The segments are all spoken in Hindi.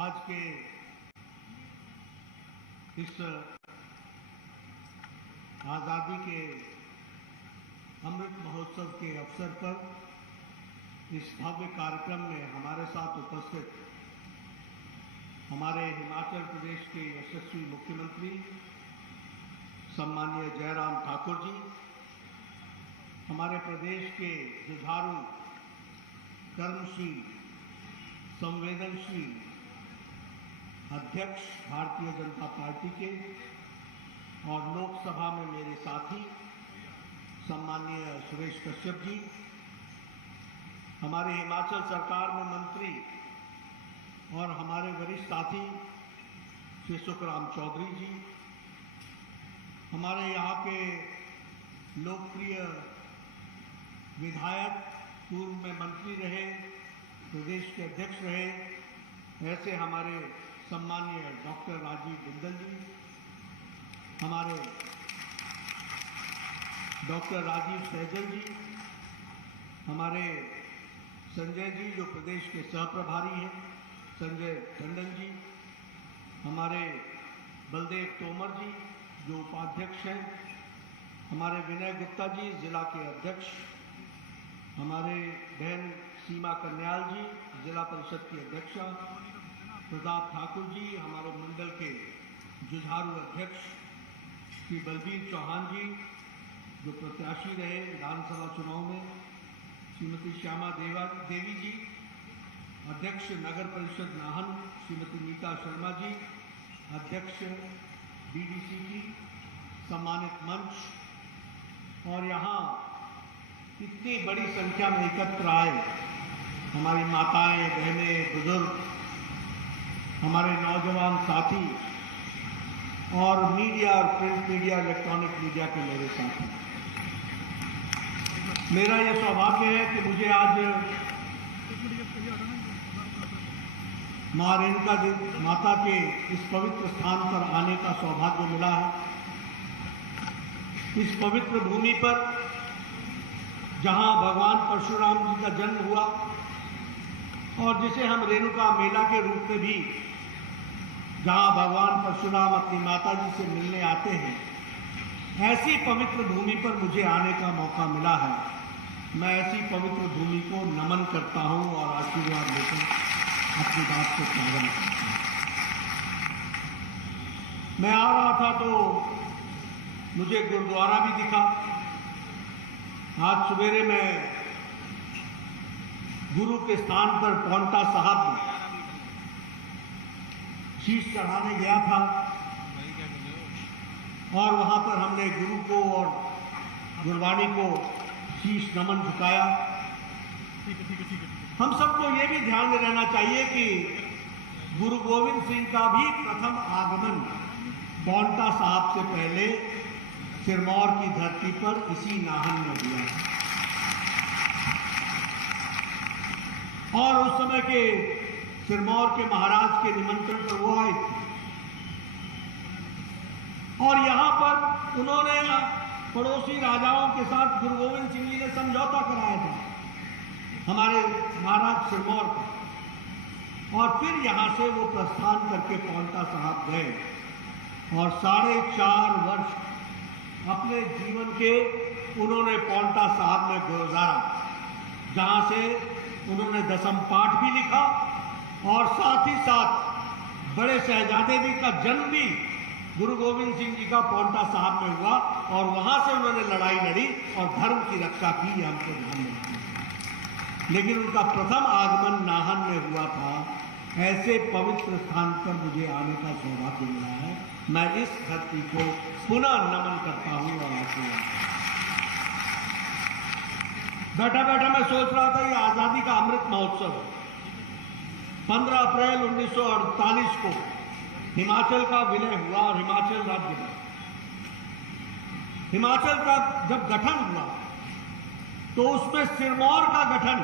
आज के इस आज़ादी के अमृत महोत्सव के अवसर पर इस भव्य कार्यक्रम में हमारे साथ उपस्थित हमारे हिमाचल प्रदेश के यशस्वी मुख्यमंत्री सम्माननीय जयराम ठाकुर जी, हमारे प्रदेश के जुझारू, कर्मशील, संवेदनशील अध्यक्ष भारतीय जनता पार्टी के और लोकसभा में मेरे साथी सम्माननीय सुरेश कश्यप जी, हमारे हिमाचल सरकार में मंत्री और हमारे वरिष्ठ साथी श्री सुखराम चौधरी जी, हमारे यहाँ के लोकप्रिय विधायक, पूर्व में मंत्री रहे, प्रदेश के अध्यक्ष रहे, ऐसे हमारे सम्माननीय डॉक्टर राजीव बिंदल जी, हमारे डॉक्टर राजीव सहजल जी, हमारे संजय जी जो प्रदेश के सहप्रभारी हैं, संजय टंडन जी, हमारे बलदेव तोमर जी जो उपाध्यक्ष हैं, हमारे विनय गुप्ता जी जिला के अध्यक्ष, हमारे बहन सीमा कन्याल जी जिला परिषद की अध्यक्षा, प्रताप ठाकुर जी हमारे मंडल के जुझारू अध्यक्ष, श्री बलबीर चौहान जी जो प्रत्याशी रहे विधानसभा चुनाव में, श्रीमती श्यामा देवी जी अध्यक्ष नगर परिषद नाहन, श्रीमती नीता शर्मा जी अध्यक्ष बीडीसी की, सम्मानित मंच और यहाँ इतनी बड़ी संख्या में एकत्र आए हमारी माताएं, बहनें, बुजुर्ग, हमारे नौजवान साथी और मीडिया और प्रिंट मीडिया, इलेक्ट्रॉनिक मीडिया के मेरे साथी, मेरा यह सौभाग्य है कि मुझे आज मां रेणुका माता के इस पवित्र स्थान पर आने का सौभाग्य मिला है। इस पवित्र भूमि पर जहां भगवान परशुराम जी का जन्म हुआ और जिसे हम रेणुका मेला के रूप में भी, जहां भगवान परशुराम अपनी माता जी से मिलने आते हैं, ऐसी पवित्र भूमि पर मुझे आने का मौका मिला है। मैं ऐसी पवित्र भूमि को नमन करता हूं और आशीर्वाद लेकर अपनी बात को प्रारंभ करता हूं। मैं आ रहा था तो मुझे गुरुद्वारा भी दिखा। आज सवेरे मैं गुरु के स्थान पर पौंटा साहब में शीश चढ़ाने गया था और वहां पर हमने गुरु को और गुरबाणी को शीश नमन झुकाया। हम सबको ये भी ध्यान में रहना चाहिए कि गुरु गोविंद सिंह का भी प्रथम आगमन पौंटा साहब से पहले सिरमौर की धरती पर इसी नाहन में हुआ और उस समय के सिरमौर के महाराज के निमंत्रण पर वो आए थे और यहां पर उन्होंने पड़ोसी राजाओं के साथ गुरु गोविंद सिंह जी ने समझौता कराया था हमारे महाराज सिरमौर का, और फिर यहां से वो प्रस्थान करके पौंटा साहब गए और 4.5 वर्ष अपने जीवन के उन्होंने पौंटा साहब में गुजारा, जहां से उन्होंने दसम पाठ भी लिखा और साथ ही साथ बड़े शहजादे जी का जन्म भी गुरु गोविंद सिंह जी का पौंटा साहब में हुआ और वहां से उन्होंने लड़ाई लड़ी और धर्म की रक्षा की, हमको ध्यान में रखना। लेकिन उनका प्रथम आगमन नाहन में हुआ था। ऐसे पवित्र स्थान पर मुझे आने का सौभाग्य मिला है। मैं इस धरती को पुनः नमन करता हूं और आशीर्वाद। बैठा बैठा मैं सोच रहा था ये आजादी का अमृत महोत्सव 15 अप्रैल 1948 को हिमाचल का विलय हुआ और हिमाचल राज्य बना। हिमाचल का जब गठन हुआ तो उसमें सिरमौर का गठन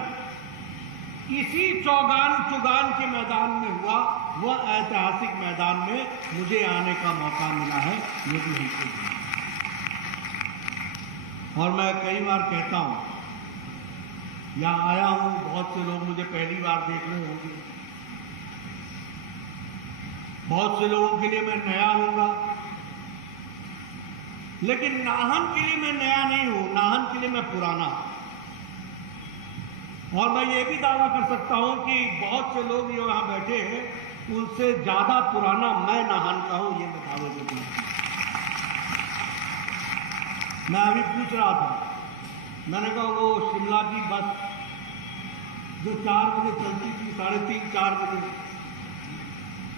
इसी चौगान के मैदान में हुआ। वह ऐतिहासिक मैदान में मुझे आने का मौका मिला है, ये भी हमको। और मैं कई बार कहता हूं, यहाँ आया हूं, बहुत से लोग मुझे पहली बार देख रहे होंगे, बहुत से लोगों के लिए मैं नया हूंगा, लेकिन नाहन के लिए मैं नया नहीं हूं, नाहन के लिए मैं पुराना हूं। और मैं ये भी दावा कर सकता हूं कि बहुत से लोग जो यहां बैठे हैं उनसे ज्यादा पुराना मैं नाहन का हूं, ये मैं दावे देता हूं। मैं अभी पूछ रहा था, मैंने कहा वो शिमला की बस जो 4 बजे चलती थी, 3:30-4 बजे,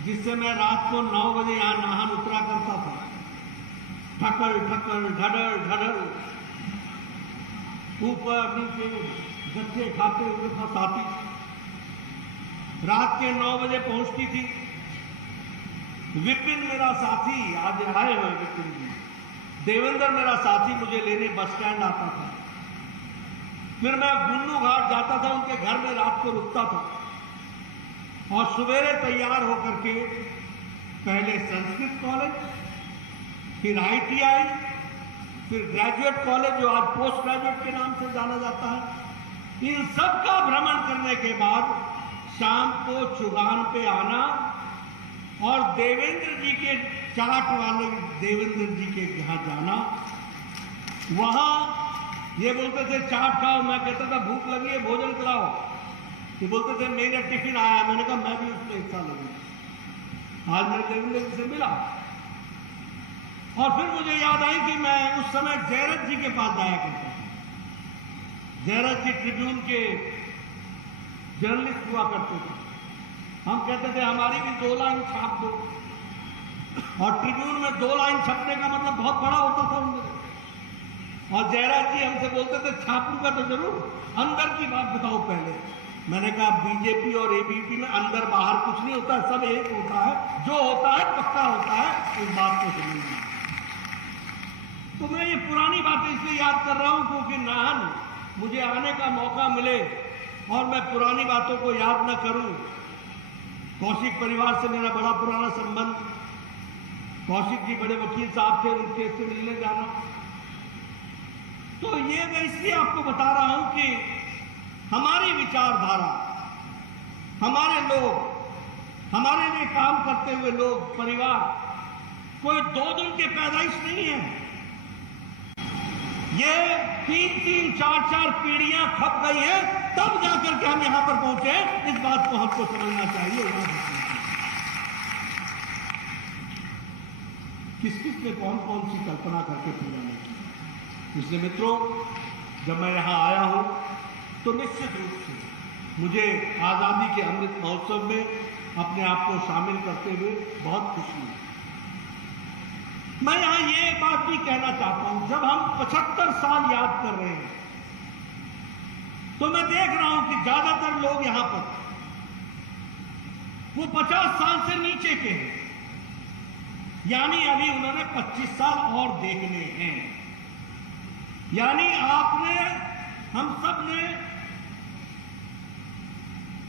जिससे मैं रात को 9 बजे यहां नाहन उतरा करता था, ठक्कर ठक्कर ढडर ढडर ऊपर नीचे गच्चे खाते हुए था साथी। रात के 9 बजे पहुंचती थी। विपिन मेरा साथी, आज आए हुए विपिन जी, देवेंद्र मेरा साथी मुझे लेने बस स्टैंड आता था। फिर मैं गुन्नू घाट जाता था, उनके घर में रात को रुकता था और सवेरे तैयार होकर के पहले संस्कृत कॉलेज, फिर ITI, फिर ग्रेजुएट कॉलेज जो आज पोस्ट ग्रेजुएट के नाम से जाना जाता है, इन सब का भ्रमण करने के बाद शाम को चुगान पे आना और देवेंद्र जी के चाट वाले देवेंद्र जी के यहाँ जाना। वहां ये बोलते थे चाट खाओ, मैं कहता था भूख लगी है भोजन कराओ। ये बोलते थे मेरा टिफिन आया, मैंने कहा मैं भी उसमें हिस्सा लूंगा। आज मैं देवेंद्र जी से मिला और फिर मुझे याद आई कि मैं उस समय जयरथ जी के पास जाया करता था। जयरथ जी ट्रिब्यून के जर्नलिस्ट हुआ करते थे। हम कहते थे हमारी भी 2 लाइन छाप दो, और ट्रिब्यून में 2 लाइन छपने का मतलब बहुत बड़ा होता था उन दिनों। और जयराज जी हमसे बोलते थे छापूंगा तो जरूर, अंदर की बात बताओ पहले। मैंने कहा बीजेपी और ABP में अंदर बाहर कुछ नहीं होता, सब एक होता है, जो होता है पक्का होता है, इस बात को समझना। तो मैं ये पुरानी बातें इसलिए याद कर रहा हूं क्योंकि नाहन मुझे आने का मौका मिले और मैं पुरानी बातों को याद न करूं। कौशिक परिवार से मेरा बड़ा पुराना संबंध, कौशिक जी बड़े वकील साहब थे, उनके से मिलने जाना। तो ये मैं इसलिए आपको बता रहा हूं कि हमारी विचारधारा, हमारे लोग, हमारे लिए काम करते हुए लोग, परिवार कोई 2 दिन के पैदाइश नहीं है। ये 3-3, 4-4 पीढ़ियां खप गई है, तब जाकर के हम यहां पर पहुंचे। इस बात को हमको समझना चाहिए। किस किस ने कौन कौन सी कल्पना करके पूरा नहीं किया। इसलिए मित्रों, जब मैं यहां आया हूं तो निश्चित रूप से मुझे आजादी के अमृत महोत्सव में अपने आप को शामिल करते हुए बहुत खुशी है। मैं यहां ये बात भी कहना चाहता हूं, जब हम 75 साल याद कर रहे हैं तो मैं देख रहा हूं कि ज्यादातर लोग यहां पर वो 50 साल से नीचे के हैं, यानी अभी उन्होंने 25 साल और देखने हैं। यानी आपने, हम सब ने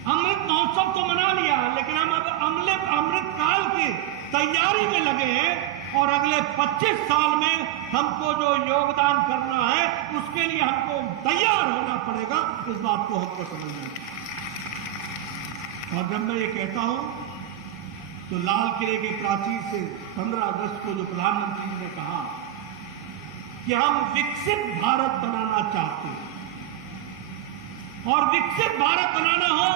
अमृत महोत्सव तो मना लिया, लेकिन हम अब अमृत काल की तैयारी में लगे हैं और अगले 25 साल में हमको जो योगदान करना है उसके लिए हमको तैयार होना पड़ेगा। इस बात को हमको समझना है। और जब मैं ये कहता हूं तो लाल किले की प्राचीर से 15 अगस्त को जो प्रधानमंत्री जी ने कहा कि हम विकसित भारत बनाना चाहते हैं, और विकसित भारत बनाना हो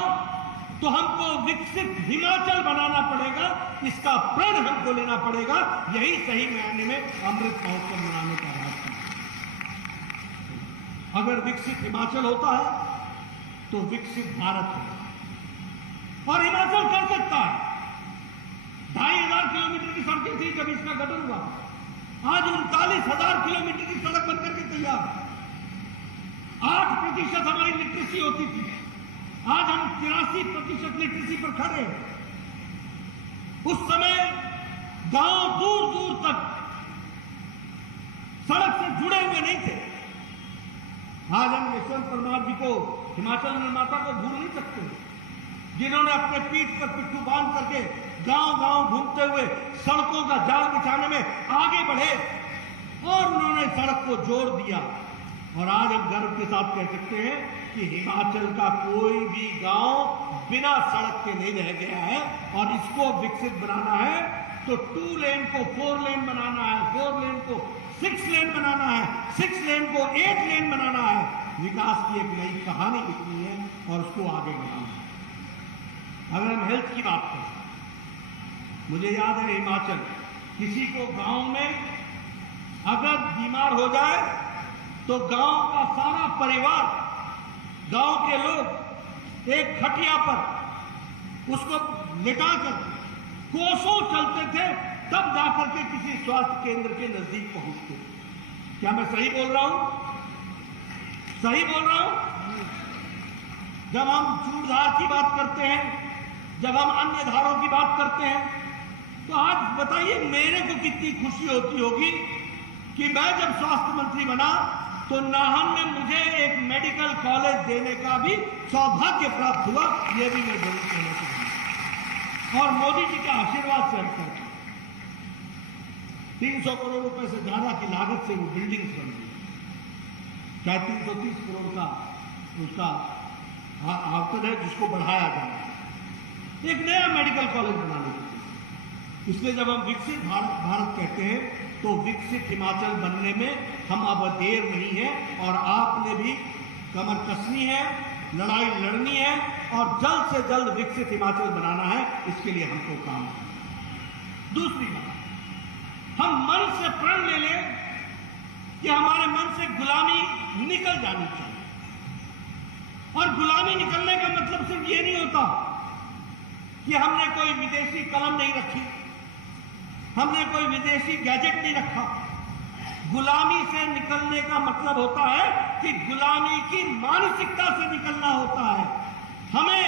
तो हमको विकसित हिमाचल बनाना पड़ेगा, इसका प्रण हमको लेना पड़ेगा। यही सही मायने में अमृत महोत्सव मनाने का रास्ता है। अगर विकसित हिमाचल होता है तो विकसित भारत है, और हिमाचल कर सकता है। 2500 किलोमीटर की सड़कें थी जब इसका गठन हुआ, आज 39,000 किलोमीटर की सड़क बनकर के तैयार है। 8% हमारी लिटरेसी होती थी, आज हम 83% लिटरेसी पर खड़े हैं। उस समय गांव दूर दूर तक सड़क से जुड़े हुए नहीं थे। आज हम यशवंत परमार जी को, हिमाचल निर्माता को भूल नहीं सकते, जिन्होंने अपने पीठ पर पिट्ठू बांध करके गांव गांव घूमते हुए सड़कों का जाल बिछाने में आगे बढ़े और उन्होंने सड़क को जोड़ दिया। और आज हम गर्व के साथ कह सकते हैं कि हिमाचल का कोई भी गांव बिना सड़क के नहीं रह गया है। और इसको विकसित बनाना है तो 2 लेन को 4 लेन बनाना है, 4 लेन को 6 लेन बनाना है, 6 लेन को 8 लेन बनाना है। विकास की एक नई कहानी लिखनी है और उसको आगे बढ़ाना है। अगर हम हेल्थ की बात करें, मुझे याद है हिमाचल, किसी को गांव में अगर बीमार हो जाए तो गांव का सारा परिवार, गांव के लोग एक खटिया पर उसको लिटाकर कोसों चलते थे, तब जाकर के किसी स्वास्थ्य केंद्र के नजदीक पहुंचते। क्या मैं सही बोल रहा हूं? सही बोल रहा हूं? जब हम चूड़धार की बात करते हैं, जब हम अन्य धारों की बात करते हैं, तो आज बताइए मेरे को कितनी खुशी होती होगी कि मैं जब स्वास्थ्य मंत्री बना तो नाहन में मुझे एक मेडिकल कॉलेज देने का भी सौभाग्य प्राप्त हुआ। यह भी मैं जरूर कहना चाहूंगा। और मोदी जी के आशीर्वाद से हम 300 करोड़ रुपए से ज्यादा की लागत से वो बिल्डिंग्स बन गई। चाहे 330 करोड़ का उसका आंकड़ा है, जिसको बढ़ाया जाए एक नया मेडिकल कॉलेज बनाने के लिए। इसलिए जब हम विकसित भारत कहते हैं तो विकसित हिमाचल बनने में हम अब देर नहीं है, और आपने भी कमर कसनी है, लड़ाई लड़नी है और जल्द से जल्द विकसित हिमाचल बनाना है। इसके लिए हमको काम करना। दूसरी बात, हम मन से प्रण ले लें कि हमारे मन से गुलामी निकल जानी चाहिए। और गुलामी निकलने का मतलब सिर्फ ये नहीं होता कि हमने कोई विदेशी कलम नहीं रखी, हमने कोई विदेशी गैजेट नहीं रखा। गुलामी से निकलने का मतलब होता है कि गुलामी की मानसिकता से निकलना होता है। हमें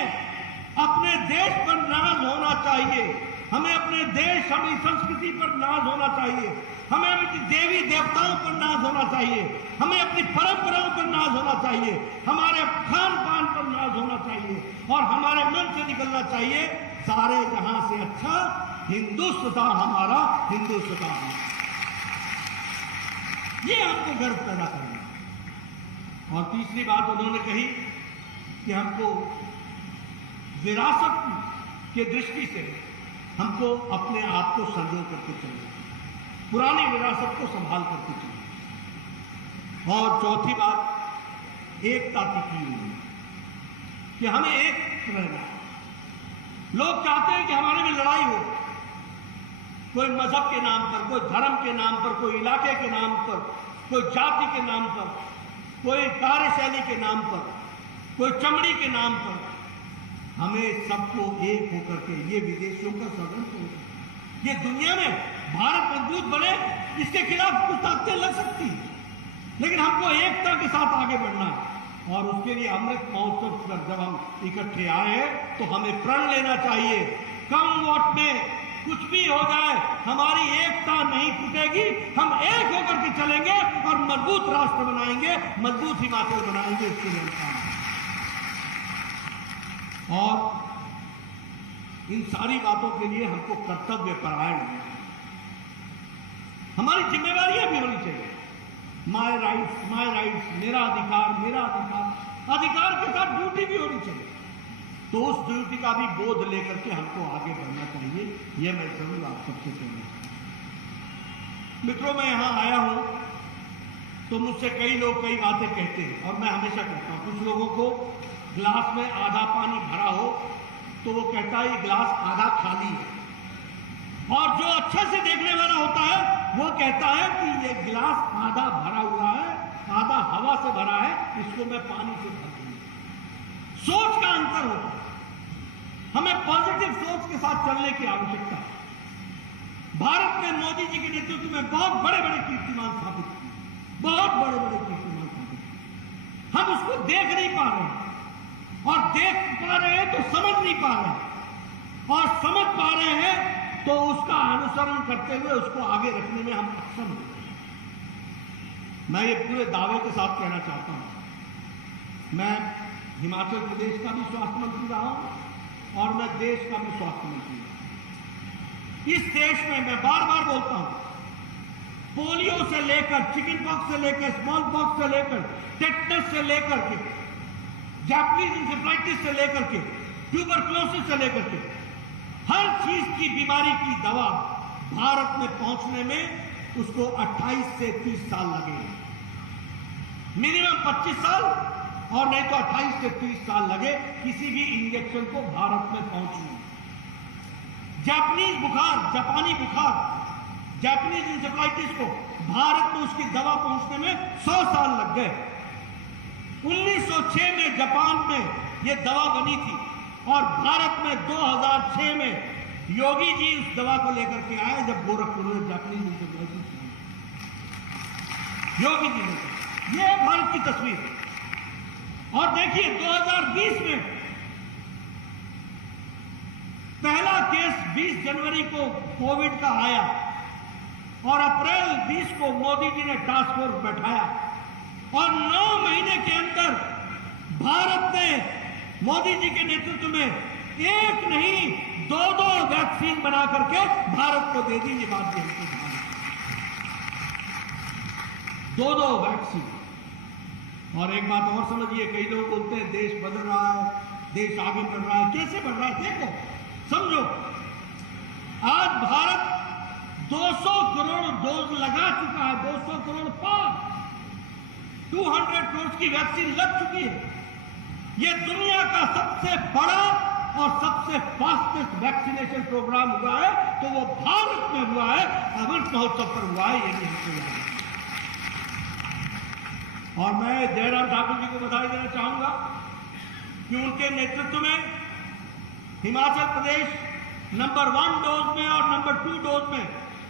अपने देश पर नाज होना चाहिए, हमें अपने देश, अपनी संस्कृति पर नाज होना चाहिए, हमें अपनी देवी देवताओं पर नाज होना चाहिए, हमें अपनी परंपराओं पर नाज होना चाहिए, हमारे खान पान पर नाज होना चाहिए, और हमारे मन से निकलना चाहिए सारे जहां से अच्छा हिंदुस्तान हमारा, हिंदुस्तान हमारा। ये हमको गर्व पैदा करना। और तीसरी बात उन्होंने कही कि हमको विरासत की दृष्टि से हमको अपने आप को संजो करके चलना, पुरानी विरासत को संभाल करके चलना। और चौथी बात एकता की हुई कि हमें एक रहना। लोग चाहते हैं कि हमारे में लड़ाई हो, कोई मजहब के नाम पर, कोई धर्म के नाम पर, कोई इलाके के नाम पर, कोई जाति के नाम पर, कोई कार्यशैली के नाम पर, कोई चमड़ी के नाम पर। हमें सबको एक होकर के, ये विदेशियों का षड्यंत्र है। ये दुनिया में भारत मजबूत बने, इसके खिलाफ कुछ ताकतें लग सकती, लेकिन हमको एकता के साथ आगे बढ़ना है। और उसके लिए अमृत महोत्सव पर जब हम इकट्ठे आए तो हमें प्रण लेना चाहिए, कम वोट में कुछ भी हो जाए हमारी एकता नहीं टूटेगी। हम एक होकर के चलेंगे और मजबूत राष्ट्र बनाएंगे, मजबूत हिमाचल बनाएंगे। इसके लिए और इन सारी बातों के लिए हमको कर्तव्य परायण होना है, हमारी जिम्मेवारियां भी होनी चाहिए। माय राइट्स, मेरा अधिकार, मेरा अधिकार, अधिकार के साथ ड्यूटी भी होनी चाहिए। तो उस ड्यूटी का भी बोध लेकर के हमको आगे बढ़ना चाहिए। यह मैं जरूर आप सबसे कहना चाहूंगा। मित्रों, मैं यहां आया हूं तो मुझसे कई लोग कई बातें कहते हैं, और मैं हमेशा कहता हूं, कुछ लोगों को गिलास में आधा पानी भरा हो तो वो कहता है ये गिलास आधा खाली है, और जो अच्छे से देखने वाला होता है वो कहता है कि ये गिलास आधा भरा हुआ है, आधा हवा से भरा है, इसको मैं पानी से भर दूंगा। सोच का अंतर होता है। हमें पॉजिटिव सोच के साथ चलने की आवश्यकता है। भारत में मोदी जी के नेतृत्व में बहुत बड़े बड़े कीर्तिमान स्थापित किए, बहुत बड़े बड़े कीर्तिमान स्थापित किए। हम उसको देख नहीं पा रहे हैं, और देख पा रहे हैं तो समझ नहीं पा रहे हैं, और समझ पा रहे हैं तो उसका अनुसरण करते हुए उसको आगे रखने में हम सक्षम हैं। मैं ये पूरे दावे के साथ कहना चाहता हूं, मैं हिमाचल प्रदेश का भी स्वास्थ्य मंत्री रहा हूं और मैं देश का भी स्वास्थ्य मंत्री रहा हूं। इस देश में मैं बार बार बोलता हूं पोलियो से लेकर, चिकन पॉक्स से लेकर, स्मॉल पॉक्स से लेकर, टेटनस से लेकर के, जापानीज इंसेफ्लाइटिस से लेकर के, ट्यूबरक्लोसिस से लेकर के, हर चीज की बीमारी की दवा भारत में पहुंचने में उसको 28 से 30 साल लगेंगे। मिनिमम 25 साल और नहीं तो 28 से 30 साल लगे किसी भी इंजेक्शन को भारत में पहुंचने। जापानीज बुखार, जापानी बुखार, जापानीज इंसेफ्लाइटिस को भारत में उसकी दवा पहुंचने में 100 साल लग गए। 1906 में जापान में यह दवा बनी थी और भारत में 2006 में योगी जी उस दवा को लेकर के आए जब गोरखपुर में जापानीज इंसेफ्लाइटिस योगी जी ने। यह है भारत की तस्वीर। और देखिए 2020 में पहला केस 20 जनवरी को कोविड का आया और अप्रैल 20 को मोदी जी ने टास्क फोर्स बैठाया और 9 महीने के अंदर भारत ने मोदी जी के नेतृत्व में एक नहीं 2-2 वैक्सीन बना करके भारत को दे दी। ये बात भी हमको ध्यान रखनी, 2-2 वैक्सीन। और एक बात और समझिए, कई लोग बोलते हैं देश बदल रहा है, देश आगे बढ़ रहा है। कैसे बढ़ रहा है देखो, समझो। आज भारत 200 करोड़ डोज लगा चुका है, 200 करोड़ पार, 200 करोड़ की वैक्सीन लग चुकी है। यह दुनिया का सबसे बड़ा और सबसे फास्टेस्ट वैक्सीनेशन प्रोग्राम हुआ है तो वो भारत में हुआ है, अमृत महोत्सव पर हुआ है। ये भी हमको याद है। और मैं जयराम ठाकुर जी को बधाई देना चाहूंगा कि उनके नेतृत्व में हिमाचल प्रदेश नंबर 1 डोज में और नंबर 2 डोज में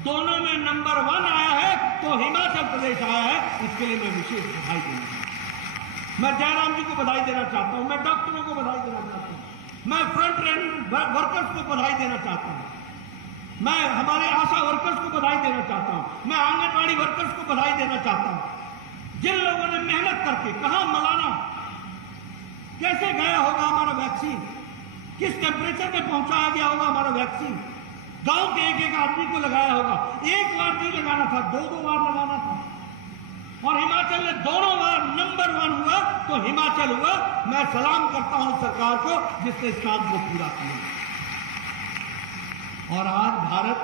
दोनों में नंबर 1 आया है, तो हिमाचल प्रदेश आया है। इसके लिए मैं विशेष बधाई देना चाहता हूं। मैं जयराम जी को बधाई देना चाहता हूं, मैं डॉक्टरों को बधाई देना चाहता हूं, मैं फ्रंट लाइन वर्कर्स को बधाई देना चाहता हूं, मैं हमारे आशा वर्कर्स को बधाई देना चाहता हूं, मैं आंगनबाड़ी वर्कर्स को बधाई देना चाहता हूं, जिन लोगों ने मेहनत करके, कहां मलाना, कैसे गया होगा हमारा वैक्सीन, किस टेम्परेचर में पहुंचाया गया होगा हमारा वैक्सीन, गांव के एक एक आदमी को लगाया होगा। एक बार नहीं लगाना था, 2-2 बार लगाना था। और हिमाचल ने दोनों बार नंबर 1 हुआ तो हिमाचल हुआ। मैं सलाम करता हूं सरकार को जिसने इस काम को पूरा किया। और आज भारत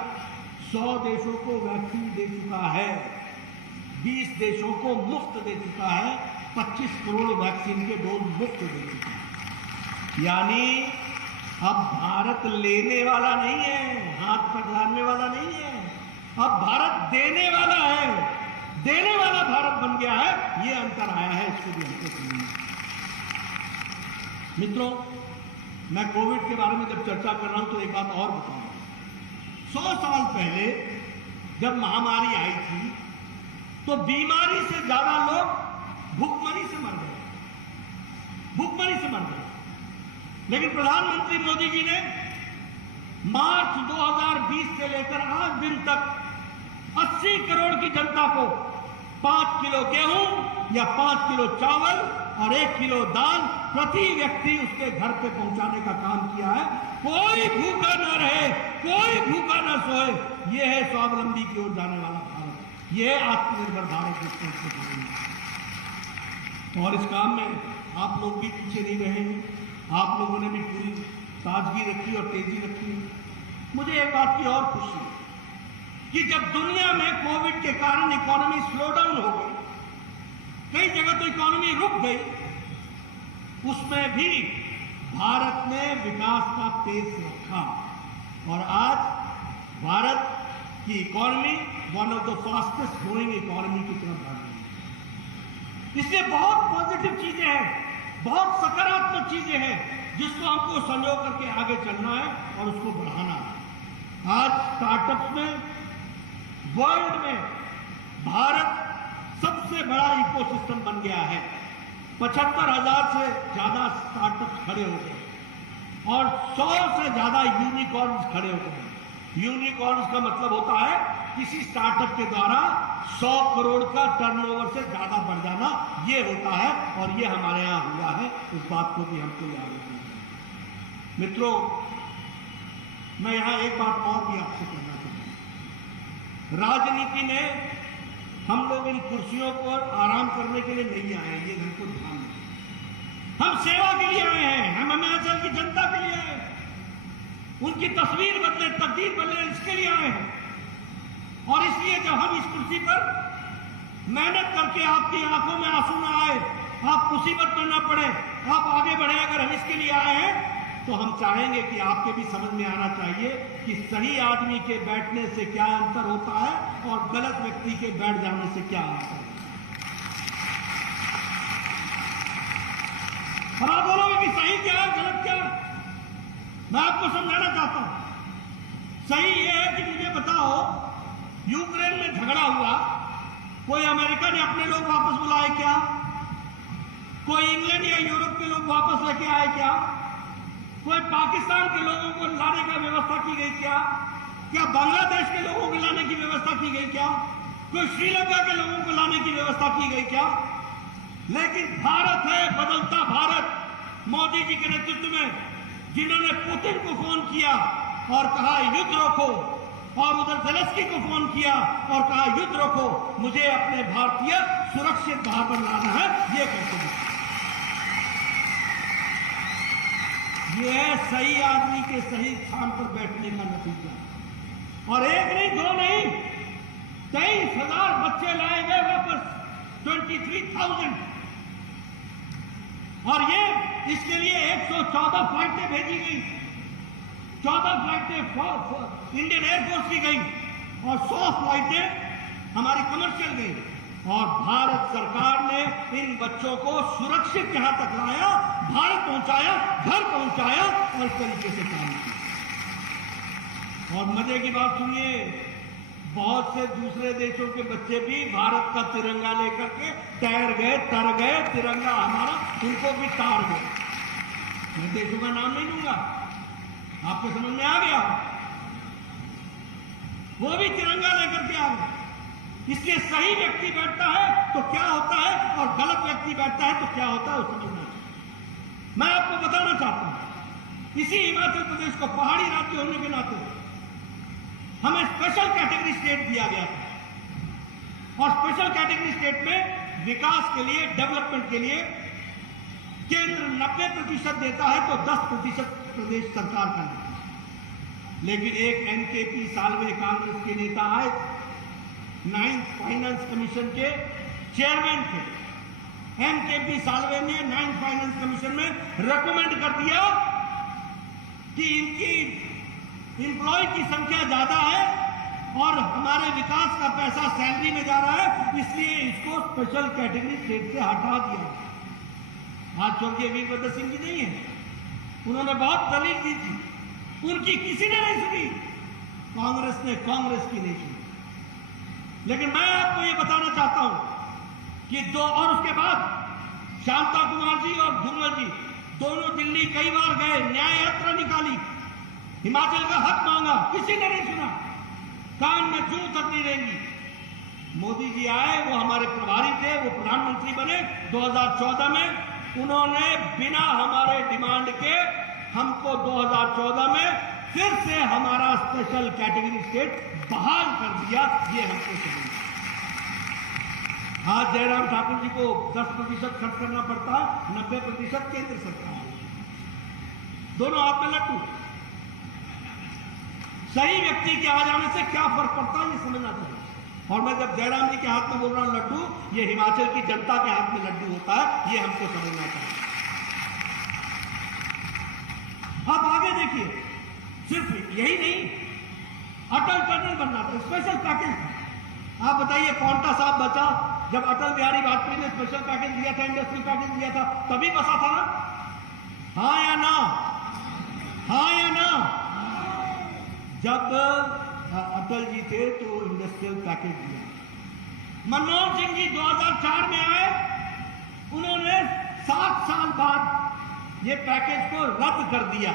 100 देशों को वैक्सीन दे चुका है, 20 देशों को मुफ्त दे चुका है, 25 करोड़ वैक्सीन के डोज मुफ्त दे चुका है। यानी अब भारत लेने वाला नहीं है, हाथ पर डालने वाला नहीं है, अब भारत देने वाला है, देने वाला भारत बन गया है। ये अंतर आया है, इसको भी हमको समझना। मित्रों, मैं कोविड के बारे में जब चर्चा कर रहा हूं तो एक बात और बताऊंगा। 100 साल पहले जब महामारी आई थी तो बीमारी से ज्यादा लोग भूखमरी से मर गए, भूखमरी से मर गए। लेकिन प्रधानमंत्री मोदी जी ने मार्च 2020 से लेकर आज दिन तक 80 करोड़ की जनता को 5 किलो गेहूं या 5 किलो चावल और 1 किलो दाल प्रति व्यक्ति उसके घर पे पहुंचाने का काम किया है। कोई भूखा ना रहे, कोई भूखा ना सोए। यह है स्वावलंबी की ओर जाने वाला भारत, यह है आत्मनिर्भर भारत जिसको। और इस काम में आप लोग भी पीछे नहीं रहे हैं, आप लोगों ने भी पूरी ताजगी रखी और तेजी रखी। मुझे एक बात की और खुशी है कि जब दुनिया में कोविड के कारण इकोनॉमी स्लो डाउन हो गई, कई जगह तो इकोनॉमी रुक गई, उसमें भी भारत ने विकास का पेस रखा और आज भारत की economy one of the fastest growing economy की तरफ बढ़ रही है। इसलिए बहुत पॉजिटिव चीजें हैं, बहुत सकारात्मक चीजें हैं जिसको हमको संजो करके आगे चलना है और उसको बढ़ाना है। आज स्टार्टअप्स में वर्ल्ड में भारत सबसे बड़ा इकोसिस्टम बन गया है। 75,000 से ज्यादा स्टार्टअप्स खड़े हो गए और 100 से ज्यादा यूनिकॉर्न्स खड़े हो गए। यूनिकॉर्न्स का मतलब होता है किसी स्टार्टअप के द्वारा 100 करोड़ का टर्नओवर से ज्यादा बढ़ जाना, ये होता है और ये हमारे यहां हुआ है। इस बात को भी हमको याद रखना है। मित्रों, मैं यहां एक बात और भी आपसे कहना चाहता हूं। राजनीति में हम लोग इन कुर्सियों पर आराम करने के लिए नहीं आए, ये हमको ध्यान है। हम सेवा के लिए आए हैं, हम हिमाचल की जनता के लिए आए हैं, उनकी तस्वीर बदले, तकदीर बदले, इसके लिए आए हैं। और इसलिए जब हम इस कुर्सी पर मेहनत करके आपकी आंखों में आंसू न आए, आप मुसीबत में न पड़े, आप आगे बढ़े, अगर हम इसके लिए आए हैं तो हम चाहेंगे कि आपके भी समझ में आना चाहिए कि सही आदमी के बैठने से क्या अंतर होता है और गलत व्यक्ति के बैठ जाने से क्या अंतर है। और आप बोलोगे कि सही क्या है, गलत क्या है? मैं आपको समझाना चाहता हूं। सही ये है कि मुझे बताओ, यूक्रेन में झगड़ा हुआ, कोई अमेरिका ने अपने लोग वापस बुलाए क्या? कोई इंग्लैंड या यूरोप के लोग वापस लेके आए क्या? कोई पाकिस्तान के लोगों को लाने का व्यवस्था की गई क्या? क्या बांग्लादेश के लोगों को लाने की व्यवस्था की गई क्या? कोई श्रीलंका के लोगों को लाने की व्यवस्था की गई क्या? लेकिन भारत है, बदलता भारत, मोदी जी के नेतृत्व में, जिन्होंने पुतिन को फोन किया और कहा युद्ध रोको, और उधर ज़ेलेंस्की को फोन किया और कहा युद्ध रोको, मुझे अपने भारतीय सुरक्षित बाहर पर लाना है, ये कैसे? ये है सही आदमी के सही स्थान पर बैठने का नतीजा। और एक नहीं, दो नहीं, 23,000 बच्चे लाए गए वापस, 23,000। और ये इसके लिए 114 फ्लाइटें भेजी गई, 14 फ्लाइटें इंडियन एयरफोर्स की गई और 100 फ्लाइटें हमारी कमर्शियल गई। और भारत सरकार ने इन बच्चों को सुरक्षित यहां तक लाया, भारत पहुंचाया, घर पहुंचाया और इस तरीके से काम किया। और मजे की बात सुनिए, बहुत से दूसरे देशों के बच्चे भी भारत का तिरंगा लेकर के तैर गए, तर गए, तिरंगा हमारा, उनको भी तार गए। मैं देशों का नाम नहीं लूंगा, आपको समझ में आ गया, वो भी तिरंगा लेकर के आ गए। इसलिए सही व्यक्ति बैठता है तो क्या होता है और गलत व्यक्ति बैठता है तो क्या होता है, वो समझना चाहिए। मैं आपको बताना चाहता हूं, इसी हिमाचल प्रदेश को पहाड़ी राज्य होने के नाते हमें स्पेशल कैटेगरी स्टेट दिया गया था। और स्पेशल कैटेगरी स्टेट में विकास के लिए, डेवलपमेंट के लिए केंद्र 90% देता है तो 10% प्रदेश सरकार का देता है। लेकिन एक एनकेपी सालवे कांग्रेस के नेता आए, 9th फाइनेंस कमीशन के चेयरमैन थे। एनकेपी सालवे ने 9th फाइनेंस कमीशन में रेकमेंड कर दिया कि इनकी एम्प्लॉय की संख्या ज्यादा है और हमारे विकास का पैसा सैलरी में जा रहा है, इसलिए इसको स्पेशल कैटेगरी स्टेट से हटा दिया। आज स्वर्गीय वीरभद्र सिंह जी नहीं है, उन्होंने बहुत दलील दी थी, उनकी किसी ने नहीं सुनी, कांग्रेस ने कांग्रेस की नहीं सुनी। लेकिन मैं आपको ये बताना चाहता हूं कि और उसके बाद शांता कुमार जी और धूमल जी दोनों दिल्ली कई बार गए, न्याय यात्रा निकाली, हिमाचल का हक मांगा, किसी ने नहीं सुना, कान में जूं तक नहीं रहेंगी। मोदी जी आए, वो हमारे प्रभारी थे, वो प्रधानमंत्री बने 2014 में, उन्होंने बिना हमारे डिमांड के हमको 2014 में फिर से हमारा स्पेशल कैटेगरी स्टेट बहाल कर दिया। ये हमको समझ। आज जयराम ठाकुर जी को 10% खर्च करना पड़ता है, 90% केंद्र सरकार, दोनों हाथ में लट्टू। सही व्यक्ति के आ जाने से क्या फर्क पड़ता है, ये समझना चाहिए। और मैं जब जयराम जी के हाथ में बोल रहा हूं लड्डू, ये हिमाचल की जनता के हाथ में लड्डू होता है, ये हमको समझना चाहिए। आप आगे देखिए, सिर्फ यही नहीं, अटल टनल बनना था, स्पेशल पैकेज। आप बताइए, पांवटा साहब बचा जब अटल बिहारी वाजपेयी ने स्पेशल पैकेज दिया था, इंडस्ट्रियल पैकेज दिया था, तभी बसा था ना? हाँ या ना? हाँ या ना? जब अटल जी थे तो इंडस्ट्रियल पैकेज दिया। मनमोहन सिंह जी 2004 में आए, उन्होंने 7 साल बाद ये पैकेज को रद्द कर दिया।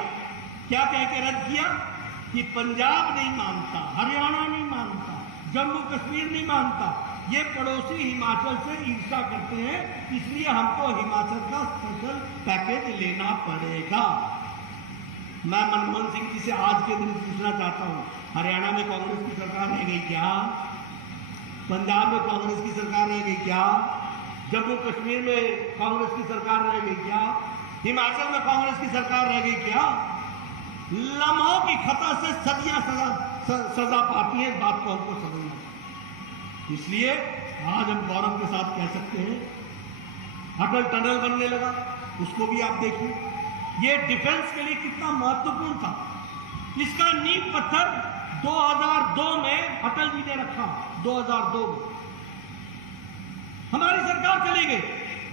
क्या कह के रद्द किया कि पंजाब नहीं मानता, हरियाणा नहीं मानता, जम्मू कश्मीर नहीं मानता, ये पड़ोसी हिमाचल से ईर्ष्या करते हैं, इसलिए हमको हिमाचल का स्पेशल पैकेज लेना पड़ेगा। मैं मनमोहन सिंह जी से आज के दिन पूछना चाहता हूं, हरियाणा में कांग्रेस की सरकार रह गई क्या? पंजाब में कांग्रेस की सरकार रह गई क्या? जम्मू कश्मीर में कांग्रेस की सरकार रह गई क्या? हिमाचल में कांग्रेस की सरकार रह गई क्या? लम्हों की खता से सदियां सजा पाती है। इस बात को हमको समझना चाहिए। इसलिए आज हम गौरव के साथ कह सकते हैं अटल टनल बनने लगा, उसको भी आप देखिए। ये डिफेंस के लिए कितना महत्वपूर्ण था। इसका नींव पत्थर 2002 में अटल जी ने रखा। 2002 में हमारी सरकार चली गई।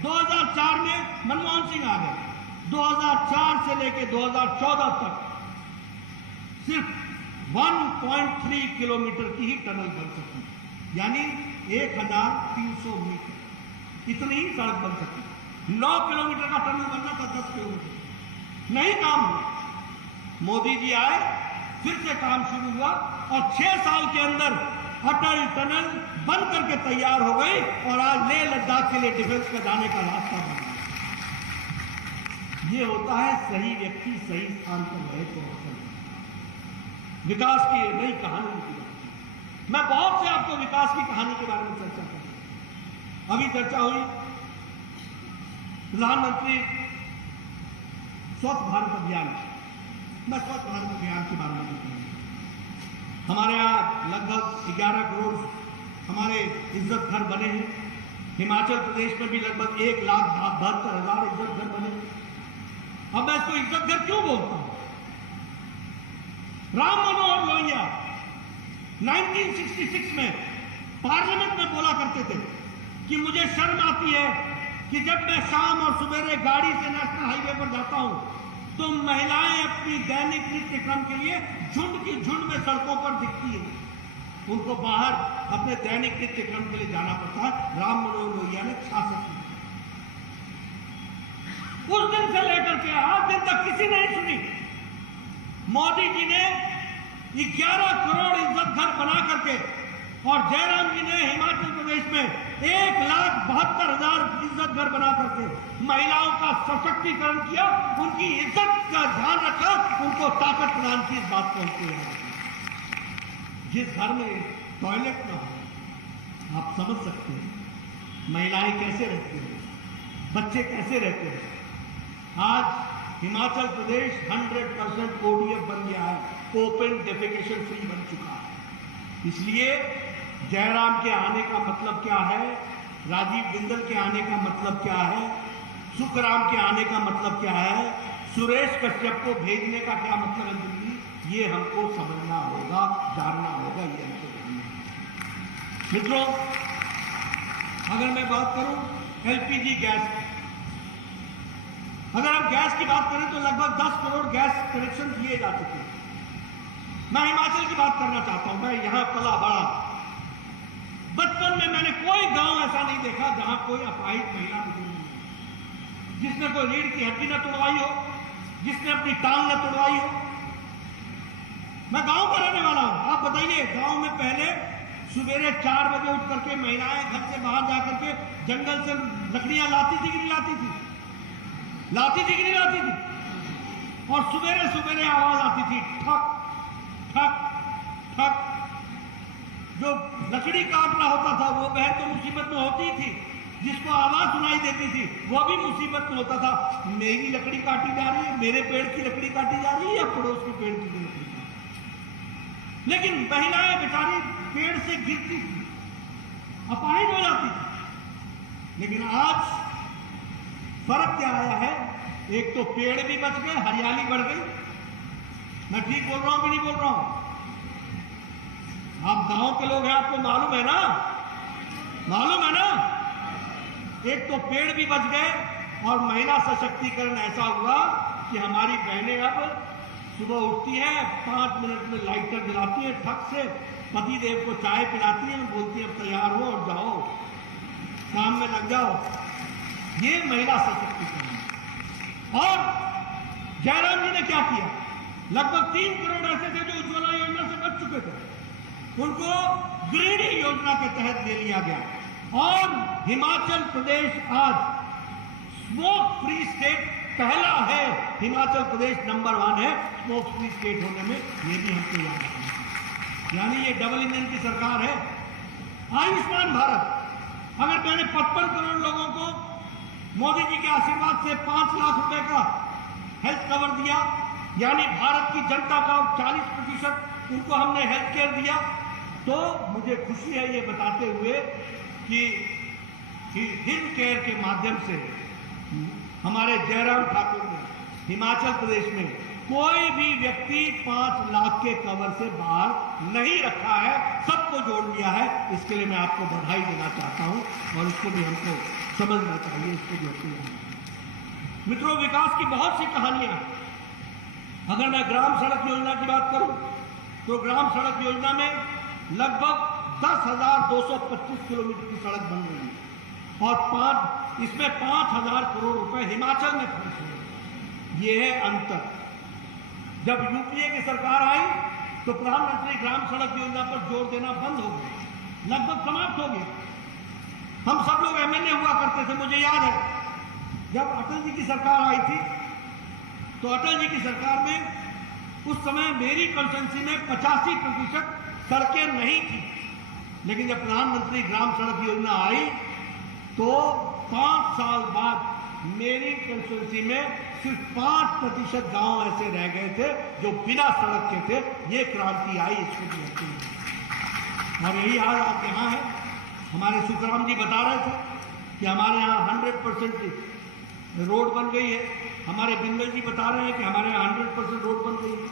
2004 में मनमोहन सिंह आ गए। 2004 से लेकर 2014 तक सिर्फ 1.3 किलोमीटर की ही टनल बन सकी, यानी 1300 मीटर इतनी ही सड़क बन सकी। 9 किलोमीटर का टनल बनना था 10 किलोमीटर नहीं काम हुआ। मोदी जी आए, फिर से काम शुरू हुआ और 6 साल के अंदर अटल टनल बन करके तैयार हो गई और आज लेह लद्दाख के लिए डिफेंस का जाने का रास्ता बन गया। ये होता है सही व्यक्ति सही स्थान पर रहे तो अवसर। विकास की नई कहानी की बात। मैं बहुत से आपको विकास की कहानी के बारे में चर्चा करूंगा। अभी चर्चा हुई प्रधानमंत्री स्वच्छ भारत अभियान। मैं स्वच्छ भारत अभियान के बारे में कहूंगा। हमारे यहाँ लगभग 11 करोड़ हमारे इज्जत घर बने हैं। हिमाचल प्रदेश में भी लगभग 1,72,000 इज्जत घर बने हैं। अब मैं इसको इज्जत घर क्यों बोलता हूं? राम मनोहर लोहिया 1966 में पार्लियामेंट में बोला करते थे कि मुझे शर्म आती है कि जब मैं शाम और सवेरे गाड़ी से नेशनल हाईवे पर जाता हूं तो महिलाएं अपनी दैनिक नित्य क्रम के लिए झुंड की झुंड में सड़कों पर दिखती है। उनको बाहर अपने दैनिक नित्य क्रम के लिए जाना पड़ता है। राम मनोहर लोहिया ने 66 में उस दिन से लेकर के आज दिन तक किसी ने नहीं सुनी। मोदी जी ने 11 करोड़ इज्जत घर बना करके और जयराम जी ने हिमाचल प्रदेश में 1,72,000 इज्जत घर बना करके महिलाओं का सशक्तिकरण किया, उनकी इज्जत का ध्यान रखा, उनको ताकत प्रदान की। इस बात को हमको याद रखना। जिस घर में टॉयलेट ना हो, आप समझ सकते हैं महिलाएं कैसे रहती हैं, बच्चे कैसे रहते हैं। आज हिमाचल प्रदेश 100% ODF बन गया है, ओपन डेफिकेशन फ्री बन चुका है। इसलिए जयराम के आने का मतलब क्या है, राजीव बिंदल के आने का मतलब क्या है, सुखराम के आने का मतलब क्या है, सुरेश कश्यप को भेजने का क्या मतलब है दिल्ली, ये हमको समझना होगा, जानना होगा, ये हमको जानना होगा। मित्रों, अगर मैं बात करूं LPG गैस की, अगर हम गैस की बात करें तो लगभग 10 करोड़ गैस कनेक्शन दिए जा चुके हैं। मैं हिमाचल की बात करना चाहता हूं। मैं यहां पला बड़ा, बचपन में मैंने कोई गांव ऐसा नहीं देखा जहां कोई अपाहिज महिला बुजुर्ग नहीं, जिसने कोई रीढ़ की हड्डी न तोड़वाई हो, जिसने अपनी टांग न तोड़वाई हो। मैं गांव का रहने वाला हूं। आप बताइए, गांव में पहले सवेरे 4 बजे उठ करके महिलाएं घर से बाहर जाकर के जंगल से लकड़ियां लाती थी कि नहीं लाती थी? लाती थी कि नहीं लाती थी? और सवेरे सवेरे आवाज आती थी, ठक ठक ठक। जो लकड़ी काटना होता था वो बहन तो मुसीबत में होती थी, जिसको आवाज सुनाई देती थी वो भी मुसीबत में होता था। मेरी लकड़ी काटी जा रही है, मेरे पेड़ की लकड़ी काटी जा रही है या पड़ोस के पेड़ की लकड़ी काटी। लेकिन महिलाएं बेचारी पेड़ से गिरती थी, अपाहिज हो जाती थी। लेकिन आज फर्क क्या आया है? एक तो पेड़ भी बच गए, हरियाली बढ़ गई। मैं ठीक बोल रहा हूं कि नहीं बोल रहा हूं? आप गांव के लोग हैं, आपको मालूम है ना, मालूम है ना। एक तो पेड़ भी बच गए और महिला सशक्तिकरण ऐसा हुआ कि हमारी बहनें अब सुबह उठती हैं, 5 मिनट में लाइटर जलाती हैं, ठक से पति देव को चाय पिलाती हैं, बोलती हैं अब तैयार हो और जाओ काम में लग जाओ। ये महिला सशक्तिकरण। और जयराम जी ने क्या किया? लगभग 3 करोड़ ऐसे थे जो उज्ज्वला योजना से बच चुके थे, उनको गृहिणी योजना के तहत ले लिया गया। और हिमाचल प्रदेश आज स्मोक फ्री स्टेट पहला है। हिमाचल प्रदेश नंबर 1 है स्मोक फ्री स्टेट होने में, ये भी हमको याद रखना। यानी ये डबल इंजन की सरकार है। आयुष्मान भारत, अगर मैंने 55 करोड़ लोगों को मोदी जी के आशीर्वाद से 5 लाख रुपए का हेल्थ कवर दिया, यानी भारत की जनता का 40% उनको हमने हेल्थ केयर दिया, तो मुझे खुशी है ये बताते हुए कि हिम केयर के माध्यम से हमारे जयराम ठाकुर ने हिमाचल प्रदेश में कोई भी व्यक्ति 5 लाख के कवर से बाहर नहीं रखा है, सबको जोड़ लिया है। इसके लिए मैं आपको बधाई देना चाहता हूं और इसको भी हमको समझना चाहिए, इसको भी हमको। मित्रों, विकास की बहुत सी कहानियां हैं। अगर मैं ग्राम सड़क योजना की बात करूं तो ग्राम सड़क योजना में लगभग 10,225 किलोमीटर की सड़क बन रही है और इसमें 5,000 करोड़ रुपए हिमाचल में खर्च हुए। ये है अंतर। जब यूपीए की सरकार आई तो प्रधानमंत्री ग्राम सड़क योजना पर जोर देना बंद हो गया, लगभग समाप्त हो गया। हम सब लोग एमएलए हुआ करते थे। मुझे याद है जब अटल जी की सरकार आई थी तो अटल जी की सरकार में उस समय मेरी कंस्टिट्यूंसी में 85% सड़कें नहीं थी, लेकिन जब प्रधानमंत्री ग्राम सड़क योजना आई तो 5 साल बाद मेरी कंस्टिट्यूंसी में सिर्फ 5% गांव ऐसे रह गए थे जो बिना सड़क के थे। ये क्रांति आई, इसको कहते हैं। और यही हाल आप यहाँ है। हमारे सुखराम जी बता रहे थे कि हमारे यहाँ 100% रोड बन गई है। हमारे बिंदल जी बता रहे हैं कि हमारे यहाँ 100% रोड बन गई है।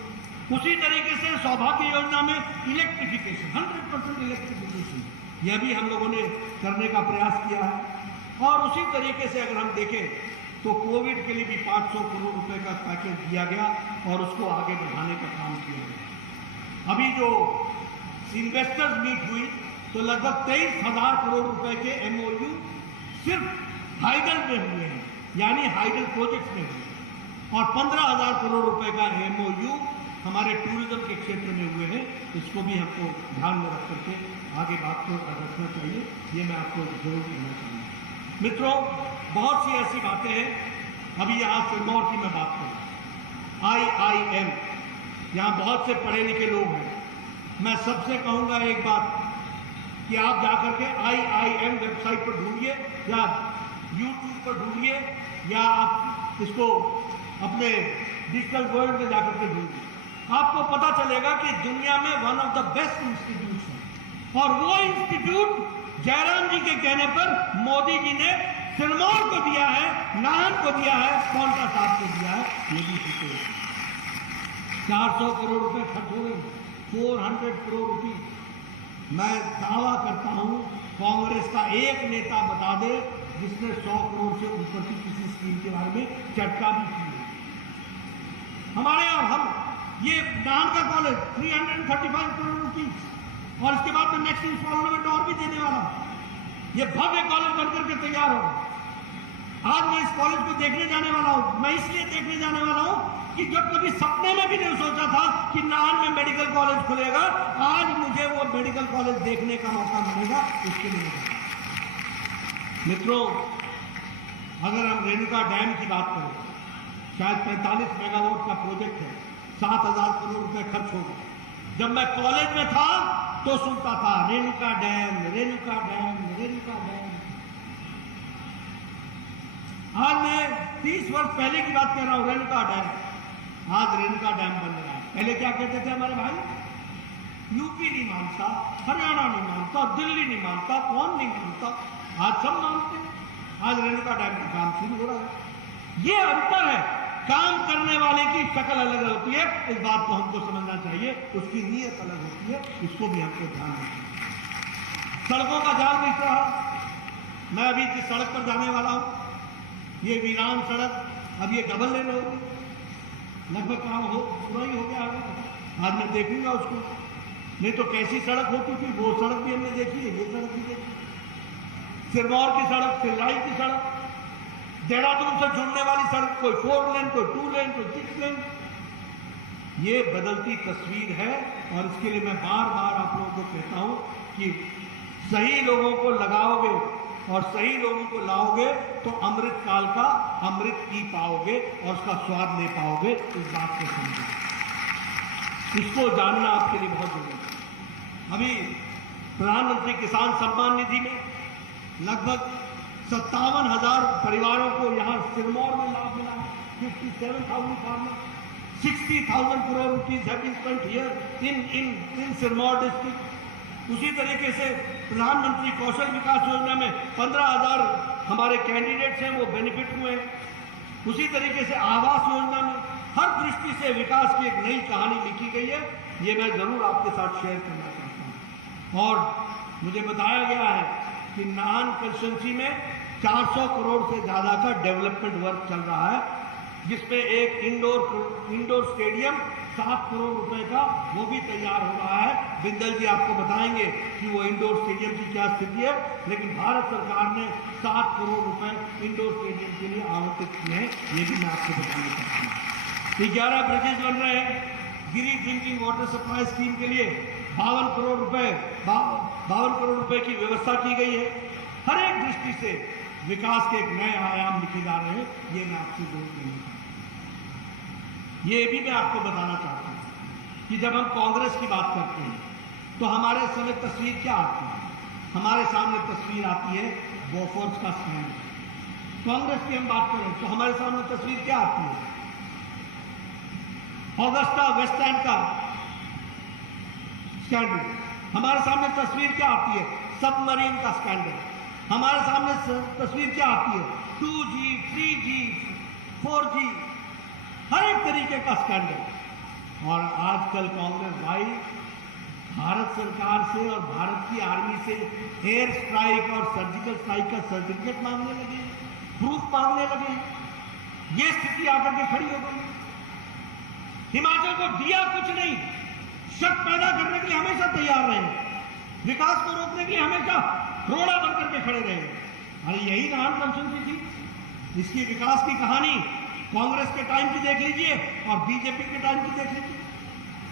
उसी तरीके से सौभाग्य योजना में इलेक्ट्रिफिकेशन, 100% इलेक्ट्रिफिकेशन, यह भी हम लोगों ने करने का प्रयास किया है। और उसी तरीके से अगर हम देखें तो कोविड के लिए भी 500 करोड़ रुपए का पैकेज दिया गया और उसको आगे बढ़ाने का काम किया गया। अभी जो इन्वेस्टर्स मीट हुई तो लगभग 23,000 करोड़ रुपए के एमओयू सिर्फ हाइडल में हुए हैं, यानी हाइडल प्रोजेक्ट्स में हुए, और 15,000 करोड़ रुपए का एमओयू हमारे टूरिज्म के क्षेत्र में हुए हैं। इसको भी हमको ध्यान में रख करके आगे बात को रखना चाहिए। ये मैं आपको जरूर कहना चाहूँगा। मित्रों, बहुत सी ऐसी बातें हैं। अभी यहाँ सिरमौर की मैं बात करूँ, IIM, यहाँ बहुत से पढ़े लिखे लोग हैं। मैं सबसे कहूँगा एक बात कि आप जाकर के IIM वेबसाइट पर ढूंढिए या YouTube पर ढूंढिए या आप इसको अपने डिजिटल वर्ल्ड में जाकर के ढूंढिए। आपको पता चलेगा कि दुनिया में one of the best institute है और वो इंस्टीट्यूट जयराम जी के कहने पर मोदी जी ने सिरमौर को दिया है, नाहन को दिया है, पांवटा साहब को दिया है। ये भी 400 करोड़ रुपए खर्च हो गए, 400 करोड़ रुपए। मैं दावा करता हूं कांग्रेस का एक नेता बता दे जिसने 100 करोड़ से ऊपर की किसी स्कीम के बारे में चर्चा भी की है। हमारे यहाँ हम ये नाहन का कॉलेज 335 करोड़ रुपीज और इसके बाद में नेक्स्ट इंस्टॉलमेंट और भी देने वाला। ये भव्य कॉलेज बनकर के तैयार हो। आज मैं इस कॉलेज को देखने जाने वाला हूं। मैं इसलिए देखने जाने वाला हूं कि जब कभी सपने में भी नहीं सोचा था कि नाहन में मेडिकल कॉलेज खुलेगा, आज मुझे वो मेडिकल कॉलेज देखने का मौका मिलेगा। इसके लिए मित्रों, अगर हम रेणुका डैम की बात करें, शायद 45 मेगावाट का प्रोजेक्ट है, 7,000 करोड़ रुपए खर्च होगा। जब मैं कॉलेज में था तो सुनता था Renuka dam, Renuka dam, Renuka dam. आज मैं 30 वर्ष पहले की बात कर रहा हूं, रेणुका डैम। आज रेणुका डैम बन रहा है। पहले क्या कहते थे हमारे भाई, यूपी नहीं मानता, हरियाणा नहीं मानता, दिल्ली नहीं मानता, कौन नहीं मानता, आज सब मानते हैं। आज रेणुका डैम का काम शुरू हो रहा है। ये अंतर है। काम करने वाले की शक्ल अलग होती है, इस बात को हमको समझना चाहिए। उसकी नीयत अलग होती है, इसको भी हमको ध्यान रखना चाहिए। सड़कों का जाल बिछ रहा। मैं अभी जिस सड़क पर जाने वाला हूं, ये वीरान सड़क, अब ये डबल लेन होगी, लगभग काम हो पूरा ही हो गया होगा। आज मैं देखूंगा उसको, नहीं तो कैसी सड़क होती थी वो सड़क भी हमने देखी है, ये सड़क भी देखी। सिरमौर की सड़क, सिल्लाई की सड़क, देहरादून से जुड़ने वाली सड़क, कोई 4 लेन, कोई 2 लेन, कोई 6 लेन। ये बदलती तस्वीर है और इसके लिए मैं बार बार आप लोगों को कहता हूं कि सही लोगों को लगाओगे और सही लोगों को लाओगे तो अमृत काल का अमृत पी पाओगे और उसका स्वाद ले पाओगे। इस बात को समझो, इसको जानना आपके लिए बहुत जरूरी है। अभी प्रधानमंत्री किसान सम्मान निधि में लगभग 57,000 परिवारों को यहाँ सिरमौर में लाभ मिला है। 57,000 farmer, 60,000 crore rupees have been spent here in Sirmaur district. उसी तरीके से प्रधानमंत्री कौशल विकास योजना में 15,000 हमारे कैंडिडेट्स हैं, वो बेनिफिट हुए हैं। उसी तरीके से आवास योजना में हर दृष्टि से विकास की एक नई कहानी लिखी गई है। ये मैं जरूर आपके साथ शेयर करना चाहता हूँ। और मुझे बताया गया है कि नाहन कंस्टिट्यूंसी में 400 करोड़ से ज्यादा का डेवलपमेंट वर्क चल रहा है, जिसमें एक इंडोर स्टेडियम 7 करोड़ रुपए का वो भी तैयार हो रहा है। बिंदल जी आपको बताएंगे कि वो इंडोर स्टेडियम की क्या स्थिति है, लेकिन भारत सरकार ने 7 करोड़ रुपए इंडोर स्टेडियम के लिए आवंटित किए हैं, ये भी मैं आपको बताना चाहता हूँ। 11 ब्रिजेज बन रहे हैं। गिरी ड्रिंकिंग वाटर सप्लाई स्कीम के लिए 52 करोड़ रुपए की व्यवस्था की गई है। हर एक दृष्टि से विकास के एक नए आयाम लिखे जा रहे हैं, ये मैं आपसे जरूर कहना चाहता हूं। ये भी मैं आपको बताना चाहता हूं कि जब हम कांग्रेस की बात करते हैं तो हमारे समय तस्वीर क्या आती है? हमारे सामने तस्वीर आती है बोफोर्स का स्कैंडल। कांग्रेस की हम बात करें तो हमारे सामने तस्वीर क्या आती है? ऑगस्टा वेस्टलैंड का स्कैंडल। हमारे सामने तस्वीर क्या आती है? सबमरीन का स्कैंडल। हमारे सामने तस्वीर क्या आती है? 2G, 3G, 4G, हर एक तरीके का स्कैंडल। और आजकल कांग्रेस भाई भारत सरकार से और भारत की आर्मी से एयर स्ट्राइक और सर्जिकल स्ट्राइक का सर्टिफिकेट मांगने लगे, प्रूफ मांगने लगे। ये स्थिति आकर के खड़ी हो गई। हिमाचल को दिया कुछ नहीं, शक पैदा करने के लिए हमेशा तैयार रहे, विकास को रोकने के लिए हमेशा रोड़ा बनकर के खड़े रहे। अरे यही नाहन कंस्टिट्यूंसी थी। इसकी विकास की कहानी कांग्रेस के टाइम की देख लीजिए और बीजेपी के टाइम की देख लीजिए।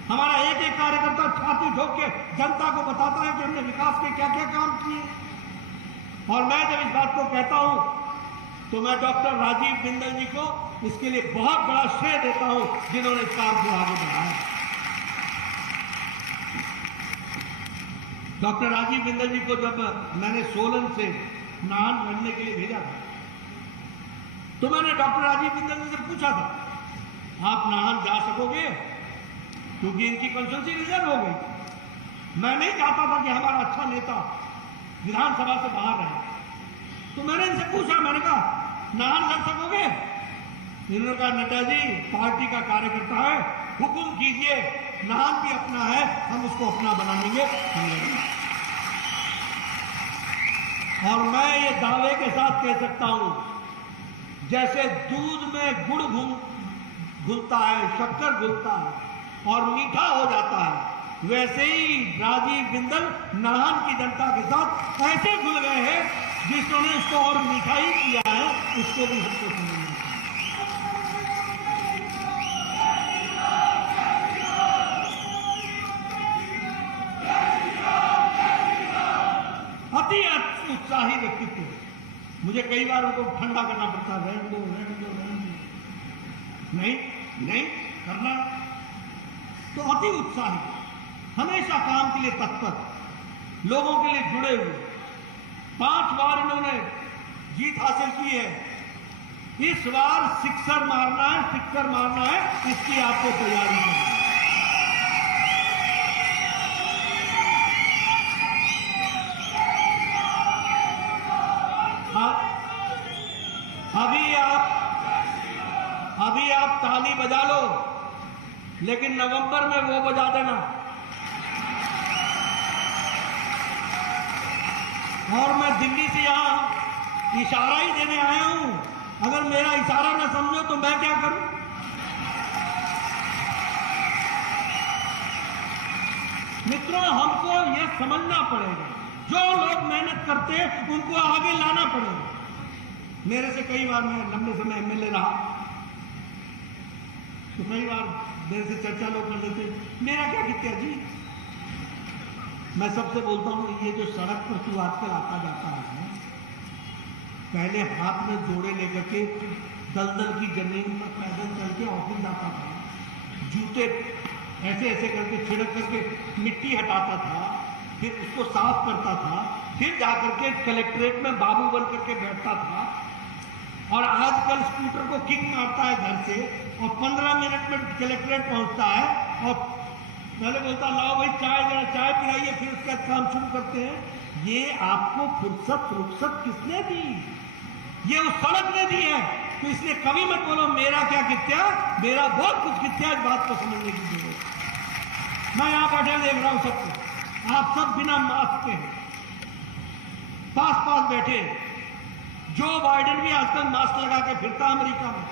हमारा एक एक कार्यकर्ता छाती ठोक के जनता को बताता है कि हमने विकास के क्या क्या काम किए। और मैं जब इस बात को कहता हूं तो मैं डॉक्टर राजीव बिंदल जी को इसके लिए बहुत बड़ा श्रेय देता हूं, जिन्होंने इस काम को आगे बढ़ाया। डॉक्टर राजीव बिंदल जी को जब मैंने सोलन से नाहन लड़ने के लिए भेजा था तो मैंने डॉक्टर राजीव बिंदल जी से पूछा था, आप नाहन जा सकोगे? क्योंकि इनकी कंस्टिट्यूंसी रिजर्व हो गई। मैं नहीं चाहता था कि हमारा अच्छा नेता विधानसभा से बाहर रहे। तो मैंने इनसे पूछा, मैंने कहा नाहन लड़ सकोगे? इन्होंने कहा नड्डा जी पार्टी का कार्यकर्ता है, हुक्म कीजिए, नाहन भी अपना है, हम उसको अपना बना लेंगे, हम लड़ेंगे। और मैं ये दावे के साथ कह सकता हूं, जैसे दूध में गुड़ घुलता है, शक्कर घुलता है और मीठा हो जाता है, वैसे ही राजीव बिंदल नाहन की जनता के साथ ऐसे घुल गए हैं जिसने इसको और मीठा ही किया है, इसको भी हमको समझना चाहिए। अति उत्साही व्यक्तित्व। मुझे कई बार उनको ठंडा करना पड़ता है, रहने दो। नहीं करना। तो अति उत्साही, हमेशा काम के लिए तत्पर, लोगों के लिए जुड़े हुए। 5 बार इन्होंने जीत हासिल की है। इस बार सिक्सर मारना है, इसकी आपको तैयारी करनी है। अभी आप ताली बजा लो, लेकिन नवंबर में वो बजा देना। और मैं दिल्ली से यहां इशारा ही देने आया हूं, अगर मेरा इशारा न समझो तो मैं क्या करूं? मित्रों, हमको ये समझना पड़ेगा, जो लोग मेहनत करते हैं उनको आगे लाना पड़ेगा। मेरे से कई बार, मैं लंबे समय एमएलए रहा, तो कई बार मेरे से चर्चा लोग कर लेते, मेरा क्या किया जी? मैं सबसे बोलता हूं, ये जो सड़क पर तू आजकल आता जाता है, पहले हाथ में जोड़े लेकर के दलदल की जमीन पर पैदल चल के ऑफिस जाता था, जूते ऐसे ऐसे करके छिड़क करके मिट्टी हटाता था, फिर उसको साफ करता था, फिर जाकर के कलेक्ट्रेट में बाबू बन करके बैठता था। और आजकल स्कूटर को किक मारता है घर से और 15 मिनट में कलेक्ट्रेट पहुंचता है और पहले बोलता लाओ भाई चाय, जरा चाय पिलाइए, फिर उसका काम शुरू करते हैं। ये आपको फुर्सत रुखसत किसने दी? ये उस सड़क ने दी है। तो इसलिए कभी मत बोलो मेरा क्या कित्या, मेरा बहुत कुछ कित्या। इस बात को समझने की जरूरत। मैं यहां बैठे देख रहा हूं सबको, आप सब बिना मास्क के हैं, पास पास बैठे। जो बाइडेन भी आजकल मास्क लगा के फिरता अमेरिका में,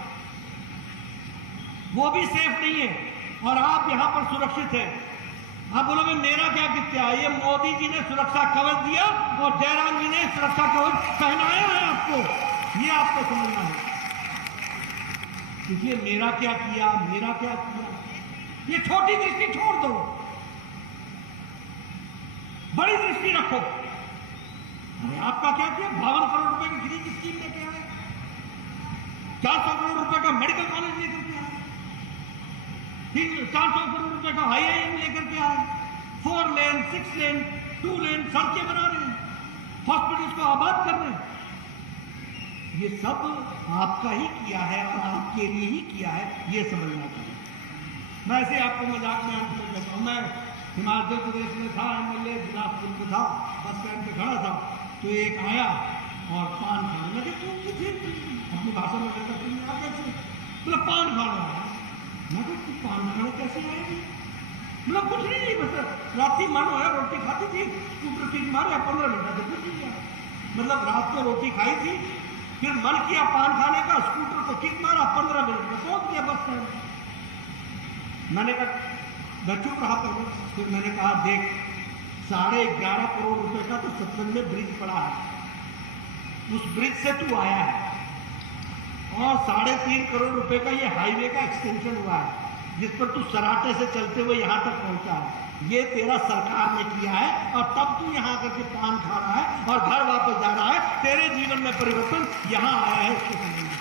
वो भी सेफ नहीं है और आप यहां पर सुरक्षित हैं। आप बोलोगे मेरा क्या कित्या? ये मोदी जी ने सुरक्षा कवच दिया और जयराम जी ने सुरक्षा कवच पहनाया है आपको। ये आपको समझना है। इसलिए मेरा क्या किया, मेरा क्या किया, ये छोटी दृष्टि छोड़ दो, बड़ी दृष्टि रखो। अरे आपका क्या किया? 52 करोड़ रुपए की ग्रीन स्कीम लेके आए, 400 करोड़ रुपए का मेडिकल कॉलेज लेकर के आए, 400 करोड़ रुपए का IIM लेकर के आए, 4 लेन 6 लेन 2 लेन सड़कें बना रहे हैं, हॉस्पिटल्स को आबाद कर रहे हैं। ये सब आपका ही किया है और आपके लिए ही किया है, ये समझना चाहिए। मैं ऐसे आपको मजाक में आंसर देता हूँ। मैं हिमाचल प्रदेश में था, MLA बिलासपुर में था, बस स्टैंड पे खड़ा था, तो एक आया और पान खाने लगे। तो अपनी भाषा में कहता कैसे? बोला पान खाना है। मैं तो पान खाने कैसे आएगी? बोला कुछ नहीं, बस रात मन हो रोटी खाती थी, स्कूटर किक मारे 15 मिनट से कुछ नहीं किया। मतलब रात को रोटी खाई थी, फिर मन किया पान खाने का, स्कूटर को किक मारा, 15 मिनट में पहुंच गया बस स्टैंड। मैंने कहा मैं चुप रहा करूँ। फिर मैंने कहा देख 11.5 करोड़ रुपए का तो सत्संग में ब्रिज पड़ा है, उस ब्रिज से तू आया है, और 3.5 करोड़ रुपए का ये हाईवे का एक्सटेंशन हुआ है, जिस पर तू सराटे से चलते हुए यहां तक पहुंचा है। ये तेरा सरकार ने किया है और तब तू यहां आकर के पान खा रहा है और घर वापस जा रहा है। तेरे जीवन में परिवर्तन यहां आया है, इसको समझना।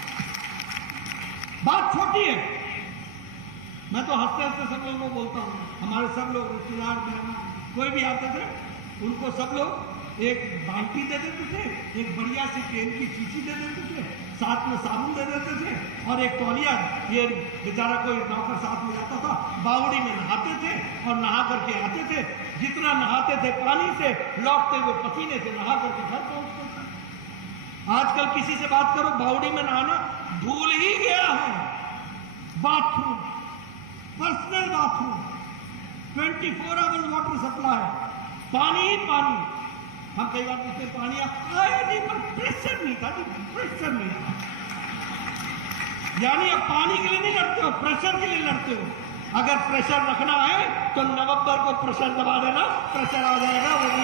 बात छोटी है। मैं तो हंसते हंसते सब लोगों को बोलता हूँ, हमारे सब लोग रिश्तेदार कोई भी आते थे, उनको सब लोग एक बाल्टी दे देते थे, एक बढ़िया सी तेल की शीशी दे देते थे, साथ में साबुन दे देते थे और एक तौलिया। ये बेचारा कोई नौकर साथ में जाता था, बावड़ी में नहाते थे और नहा करके आते थे। जितना नहाते थे पानी से, लौटते हुए पसीने से नहा करके घर पहुंचते थे। आजकल किसी से बात करो, बावड़ी में नहाना भूल ही गया है। Bathroom, personal bathroom, 24 hours water supply, पानी ही पानी। हम कई बार पूछते पानी आया नहीं, पर प्रेशर नहीं था, प्रेशर नहीं था। यानी अब पानी के लिए नहीं लड़ते हो, प्रेशर के लिए लड़ते हो। अगर प्रेशर रखना है तो नवंबर को प्रेशर दबा देना, प्रेशर आ जाएगा। वो भी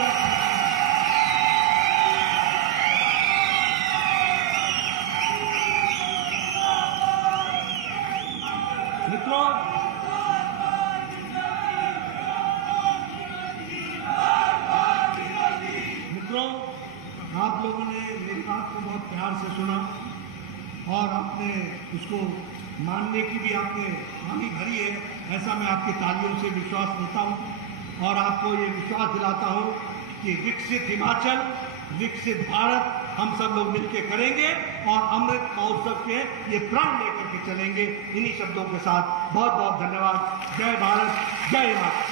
मित्रों, आप लोगों ने मेरी बात को बहुत प्यार से सुना और आपने उसको मानने की भी आपने हामी भरी है। ऐसा मैं आपकी तालियों से विश्वास देता हूँ और आपको ये विश्वास दिलाता हूँ कि विकसित हिमाचल, विकसित भारत हम सब लोग मिलकर करेंगे और अमृत महोत्सव के ये प्रण लेकर के चलेंगे। इन्हीं शब्दों के साथ बहुत बहुत धन्यवाद। जय भारत, जय हिमाचल।